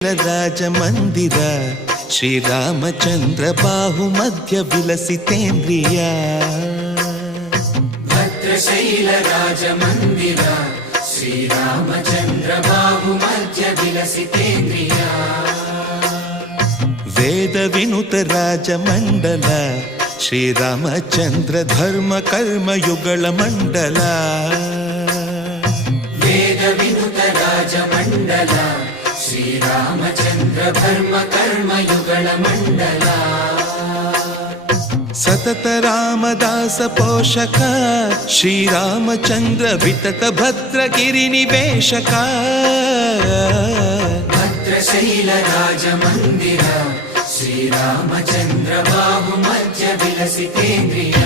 ರಾಜ ಮಂದಿರ ಶ್ರೀರಾಮಚಂದ್ರ ಬಾಹುಮಧ್ಯ ವಿಲಸಿತೇಂದ್ರಿಯ ಭದ್ರಶೈಲ ರಾಜ ಮಂದಿರ ಶ್ರೀರಾಮಚಂದ್ರ ಬಾಹುಮಧ್ಯ ವಿಲಸಿತೇಂದ್ರಿಯ ವೇದ ವಿನುತ ರಾಜ ಮಂಡಲ ಶ್ರೀರಾಮಚಂದ್ರ ಧರ್ಮ ಕರ್ಮಯುಗಳ ಮಂಡಲ ವೇದ ವಿನುತ ರಾಜ ಮಂಡಲ ಶ್ರೀರಾಮಚಂದ್ರ ಧರ್ಮ ಕರ್ಮಯುಗಳ ಮಂಡಲ ಸತತ ರಾಮದಾಸ ಪೋಷಕ ಶ್ರೀರಾಮಚಂದ್ರ ವಿತತ ಭದ್ರಗಿರಿ ನಿವೇಶಕ ಭದ್ರಶೈಲ ರಾಜ ಮಂದಿರ ಶ್ರೀರಾಮಚಂದ್ರ ಬಾಹುಮಧ್ಯ ವಿಲಸಿತೇಂದ್ರಿಯ